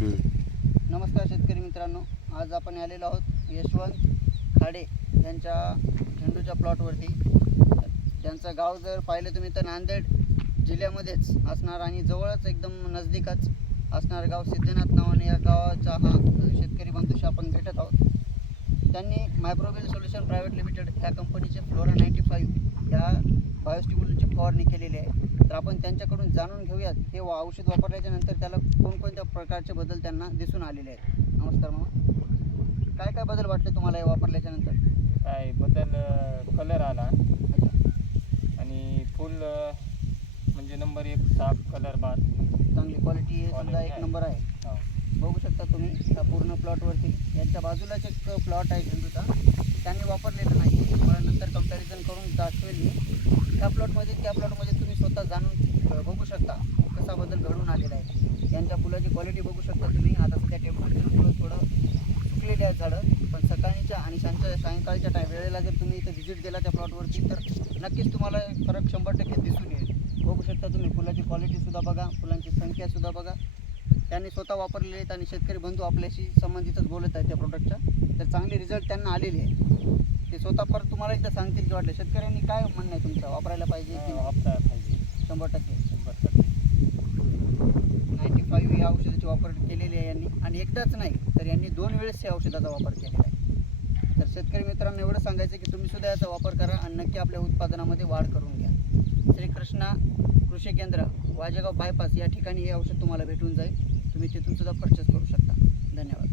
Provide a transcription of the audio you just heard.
नमस्कार शेतकरी मित्रांनो, आज आपण आलेलो आहोत यशवंत खाडे यांच्या झेंडूच्या प्लॉटवरती. त्यांचं गाव जर पाहिलं तुम्ही तर नांदेड जिल्ह्यामध्येच असणार आणि जवळच एकदम नजदीकच असणार गाव सिद्धनाथ नावाने या गावाचा हा शेतकरी बंधूशी आपण भेटत आहोत. त्यांनी मायक्रोवेल सोल्युशन प्रायव्हेट लिमिटेड ह्या कंपनीचे फ्लोरा 95 या बायोस्टिम्युलंटची फवारणी केलेली आहे. तर आपण त्यांच्याकडून जाणून घेऊयात हे औषध वापरल्याच्या नंतर त्याला कोणकोणत्या प्रकारचे बदल त्यांना दिसून आलेले आहेत. नमस्कार मामा, काय काय बदल वाटले तुम्हाला हे वापरल्याच्या नंतर? काय बदल? कलर आला आणि फुल म्हणजे नंबर 1 साफ कलर बाद, चांगली क्वालिटी समजा एक नंबर आहे. बघू शकता तुम्ही त्या पूर्ण प्लॉटवरती. यांच्या बाजूलाच एक प्लॉट आहे झेंडूचा, त्यांनी वापरलेला नाही. मला नंतर कंपॅरिझन करून दाखवेल मी. त्या प्लॉटमध्ये त्या प्लॉटमध्ये तुम्ही स्वतः जाणून बघू शकता कसा बदल घडून आलेला आहे. यांच्या फुलाची क्वालिटी बघू शकता तुम्ही. आता सध्या टेम्परेचर फुलं थोडं सुकलेले आहेत झाडं, पण सकाळच्या आणि सायंकाळच्या वेळेला जर तुम्ही इथं व्हिजिट दिला त्या प्लॉटवरती तर नक्कीच तुम्हाला फरक 100% दिसून येईल. बघू शकता तुम्ही फुलाची क्वालिटीसुद्धा बघा, फुलांची संख्यासुद्धा बघा. त्यांनी स्वतः वापरलेले आहेत आणि शेतकरी बंधू आपल्याशी संबंधितच बोलत आहेत त्या प्रोडक्टच्या. तर चांगले रिझल्ट त्यांना आलेले आहे. ते स्वतः परत तुम्हाला एकदा सांगतील की वाटले. शेतकऱ्यांनी काय म्हणणं आहे तुमचं, वापरायला पाहिजे की वापरायला पाहिजे? 100%. 95 या औषधाची वापर केलेली आहे यांनी, आणि एकदाच नाही तर यांनी 2 वेळेस या औषधाचा वापर केलेला आहे. तर शेतकरी मित्रांनो एवढं सांगायचं की तुम्ही सुद्धा याचा वापर करा आणि नक्की आपल्या उत्पादनामध्ये वाढ करून घ्या. श्रीकृष्णा कृषी केंद्र वाजेगाव बायपास या ठिकाणी हे औषध तुम्हाला भेटून जाईल. तुम्ही तिथून सुद्धा परचेस करू शकता. धन्यवाद.